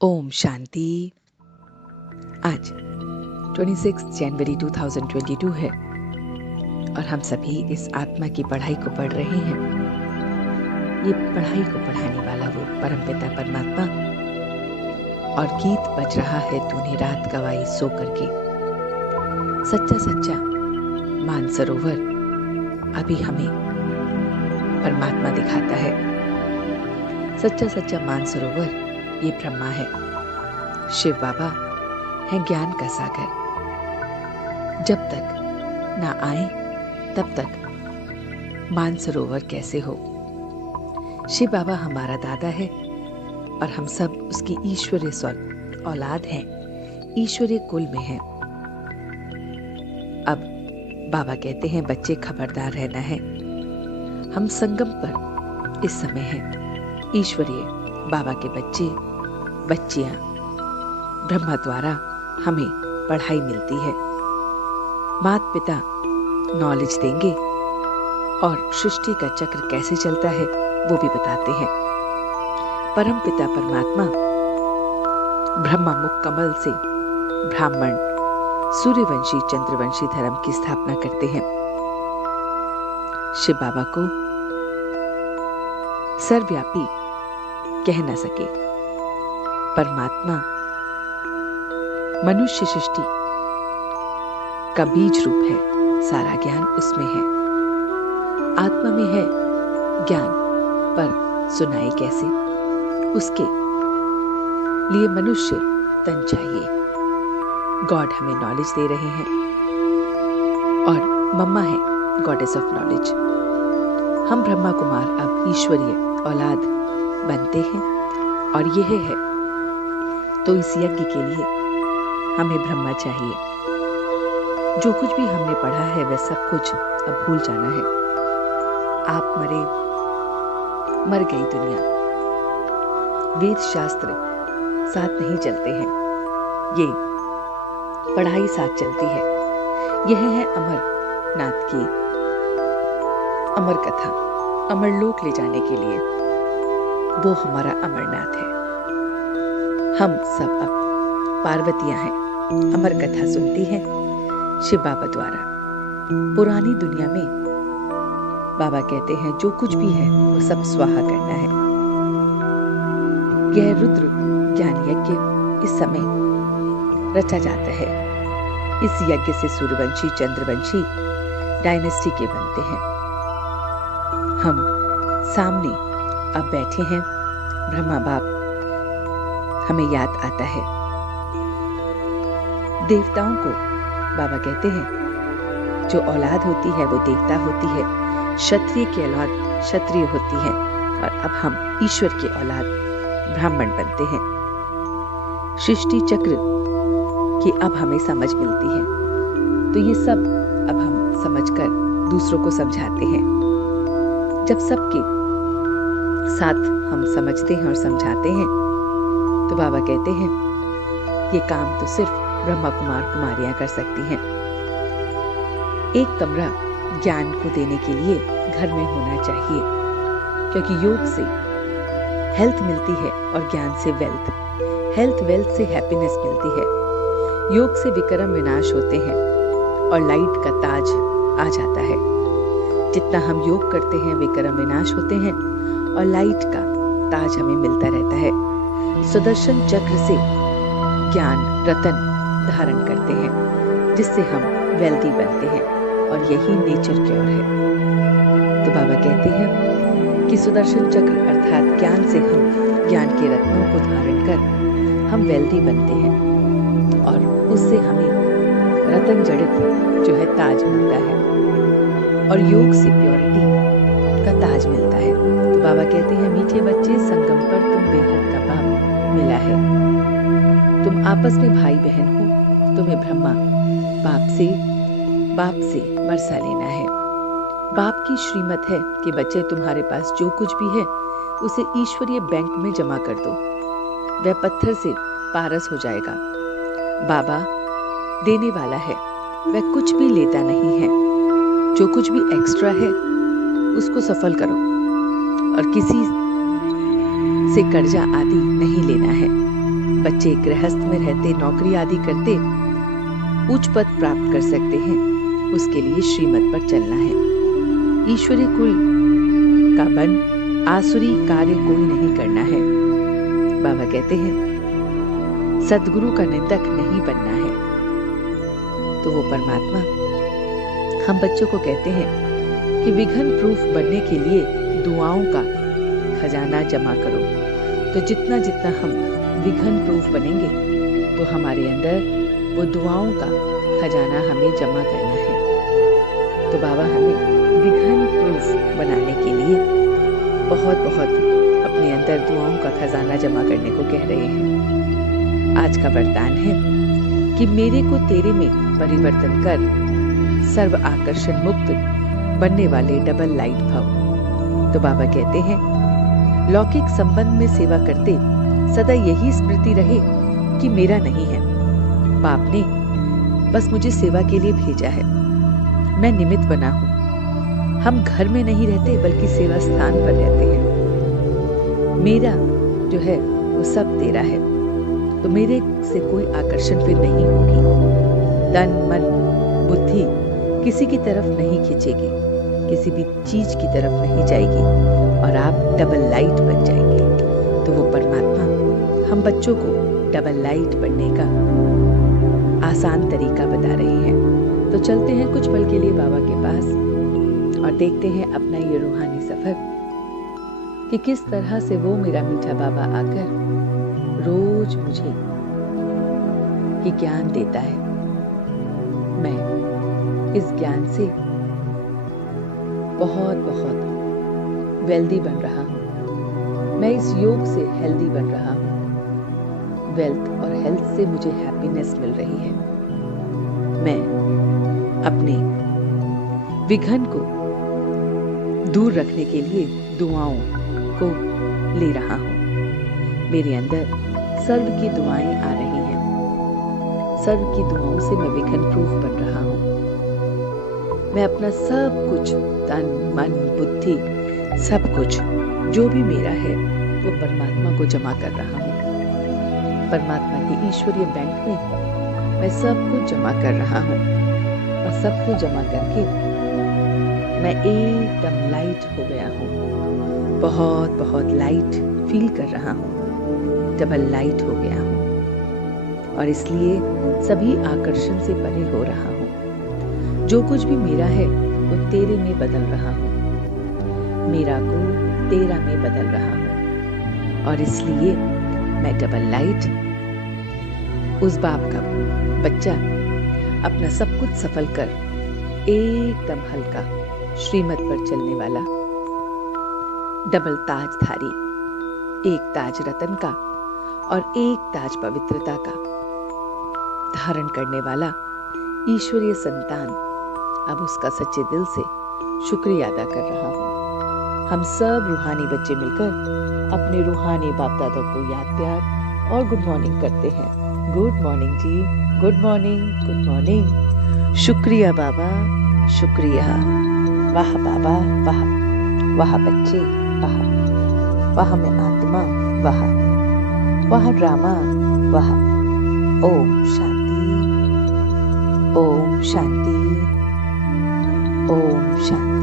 ओम शांति। आज 26 जनवरी 2022 है और हम सभी इस आत्मा की पढ़ाई को पढ़ रहे हैं। ये पढ़ाई को पढ़ाने वाला वो परमपिता परमात्मा और गीत बज रहा है तूने रात गवाई सो करके। सच्चा सच्चा मानसरोवर अभी हमें परमात्मा दिखाता है। सच्चा सच्चा मानसरोवर ये ब्रह्मा है, शिव बाबा है ज्ञान का सागर। जब तक ना आए तब तक मानसरोवर कैसे हो। शिव बाबा हमारा दादा है और हम सब उसकी ईश्वरीय औलाद हैं, ईश्वरीय कुल में हैं। अब बाबा कहते हैं बच्चे खबरदार रहना है। हम संगम पर इस समय हैं। ईश्वरीय बाबा के बच्चे बच्चियां ब्रह्मा द्वारा हमें पढ़ाई मिलती है। माता पिता नॉलेज देंगे और सृष्टि का चक्र कैसे चलता है वो भी बताते हैं। परम पिता परमात्मा ब्रह्मा मुख कमल से ब्राह्मण सूर्यवंशी चंद्रवंशी धर्म की स्थापना करते हैं। शिव बाबा को सर्वव्यापी कह न सके। परमात्मा मनुष्य सृष्टि का बीज रूप है, सारा ज्ञान उसमें है। आत्मा में है ज्ञान, पर सुनाए कैसे। उसके लिए मनुष्य तन चाहिए। गॉड हमें नॉलेज दे रहे हैं और मम्मा है गॉडेस ऑफ नॉलेज। हम ब्रह्मा कुमार अब ईश्वरीय औलाद बनते हैं और यह है तो इस यज्ञ के लिए हमें ब्रह्मा चाहिए। जो कुछ भी हमने पढ़ा है वह सब कुछ अब भूल जाना है। आप मर गई दुनिया। वेद शास्त्र साथ नहीं चलते हैं, ये पढ़ाई साथ चलती है। यह है अमरनाथ की अमर कथा, अमरलोक ले जाने के लिए वो हमारा अमरनाथ है। हम सब अब पार्वतियां हैं। अमर कथा सुनती हैं शिव बाबा द्वारा। पुरानी दुनिया में बाबा कहते हैं जो कुछ भी है वो सब स्वाहा करना है। यह रुद्र ज्ञान यज्ञ इस समय रचा जाता है। इस यज्ञ से सूर्यवंशी चंद्रवंशी डायनेस्टी के बनते हैं। हम सामने अब बैठे हैं। ब्रह्मा बाप हमें याद आता है। देवताओं को बाबा कहते हैं जो औलाद होती है वो देवता होती है, क्षत्रिय की औलाद क्षत्रिय होती है और अब हम ईश्वर की औलाद ब्राह्मण बनते हैं। सृष्टि चक्र की अब हमें समझ मिलती है, तो ये सब अब हम समझकर दूसरों को समझाते हैं। जब सबके साथ हम समझते हैं और समझाते हैं तो बाबा कहते हैं ये काम तो सिर्फ ब्रह्मा कुमार कुमारियां कर सकती हैं। एक कमरा ज्ञान को देने के लिए घर में होना चाहिए, क्योंकि योग से हेल्थ मिलती है और ज्ञान से वेल्थ, हेल्थ वेल्थ से हैप्पीनेस मिलती है। योग से विक्रम विनाश होते हैं और लाइट का ताज आ जाता है। जितना हम योग करते हैं विक्रम विनाश होते हैं और लाइट का ताज हमें मिलता रहता है। सुदर्शन चक्र से ज्ञान रतन धारण करते हैं, जिससे हम वेल्दी बनते हैं और यही नेचर क्योर है। तो बाबा कहते हैं कि सुदर्शन चक्र अर्थात ज्ञान से हम ज्ञान के रत्नों को धारण कर हम वेल्दी बनते हैं और उससे हमें रतन जड़ित जो है ताज मिलता है और योग से प्योरिटी का ताज मिलता है। तो बाबा कहते हैं मीठे बच्चे संगम पर तुम बेहद का पाप मिला है। तुम आपस में भाई बहन हो, तुम्हें ब्रह्मा बाप से वर्षा लेना है। बाप की श्रीमत है कि बच्चे तुम्हारे पास जो कुछ भी है उसे ईश्वरीय बैंक में जमा कर दो, वह पत्थर से पारस हो जाएगा। बाबा देने वाला है, वह कुछ भी लेता नहीं है। जो कुछ भी एक्स्ट्रा है उसको सफल करो और किसी से कर्जा आदि नहीं लेना है। बच्चे गृहस्थ में रहते, नौकरी आदि करते उच्च पद प्राप्त कर सकते हैं, उसके लिए श्रीमत पर चलना है। ईश्वरीय कुल का बन आसुरी कार्य कोई नहीं करना है। बाबा कहते हैं सद्गुरु का निंदक नहीं बनना है। तो वो परमात्मा हम बच्चों को कहते हैं कि विघन प्रूफ बनने के लिए दुआओं का खजाना जमा करो। तो जितना जितना हम विघन प्रूफ बनेंगे तो हमारे अंदर वो दुआओं का खजाना हमें जमा करना है। तो बाबा हमें विघन प्रूफ बनाने के लिए बहुत बहुत अपने अंदर दुआओं का खजाना जमा करने को कह रहे हैं। आज का वरदान है कि मेरे को तेरे में परिवर्तन कर सर्व आकर्षण मुक्त बनने वाले डबल लाइट भव। तो बाबा कहते हैं लौकिक संबंध में सेवा करते सदा यही स्मृति रहे कि मेरा नहीं है, बाप ने बस मुझे सेवा के लिए भेजा है, मैं निमित्त बना हूं। हम घर में नहीं रहते बल्कि सेवा स्थान पर रहते हैं। मेरा जो है वो सब तेरा है, तो मेरे से कोई आकर्षण फिर नहीं होगी। तन मन बुद्धि किसी की तरफ नहीं खींचेगी, किसी भी चीज की तरफ नहीं जाएगी और आप डबल लाइट बन जाएंगे। तो वो परमात्मा हम बच्चों को डबल लाइट बनने का आसान तरीका बता रहे हैं। तो चलते हैं कुछ पल के लिए बाबा के पास और देखते हैं अपना ये रूहानी सफर कि किस तरह से वो मेरा मीठा बाबा आकर रोज मुझे ये ज्ञान देता है। मैं इस ज्ञान से बहुत बहुत वेल्दी बन रहा हूँ। मैं इस योग से हेल्दी बन रहा हूँ। वेल्थ और हेल्थ से मुझे हैप्पीनेस मिल रही है। मैं अपने विघन को दूर रखने के लिए दुआओं को ले रहा हूँ। मेरे अंदर सर्व की दुआएं आ रही हैं। सर्व की दुआओं से मैं विघन प्रूफ बन रहा हूँ। मैं अपना सब कुछ तन मन बुद्धि सब कुछ जो भी मेरा है वो परमात्मा को जमा कर रहा हूँ। परमात्मा के ईश्वरीय बैंक में मैं सब कुछ जमा कर रहा हूँ और सब कुछ जमा करके मैं एकदम लाइट हो गया हूँ। बहुत बहुत लाइट फील कर रहा हूँ। डबल लाइट हो गया हूँ और इसलिए सभी आकर्षण से परे हो रहा हूँ। जो कुछ भी मेरा है वो तेरे में बदल रहा हूँ। मेरा को तेरा में बदल रहा हूँ और इसलिए मैं डबल लाइट उस बाप का बच्चा अपना सब कुछ सफल कर एकदम हल्का श्रीमत पर चलने वाला डबल ताजधारी, एक ताज रतन का और एक ताज पवित्रता का धारण करने वाला ईश्वरीय संतान अब उसका सच्चे दिल से शुक्रिया अदा कर रहा हूँ। हम सब रूहानी बच्चे मिलकर अपने रूहानी बाप दादा को याद प्यार और गुड मॉर्निंग करते हैं। गुड मॉर्निंग जी, गुड मॉर्निंग, गुड मॉर्निंग। शुक्रिया बाबा, शुक्रिया। वाह बाबा, वाह वाह बच्चे, वाह वाह में आत्मा, वाह वाह ड्रामा, वाह। ओम शांति, ओम शांति, ओम शांति।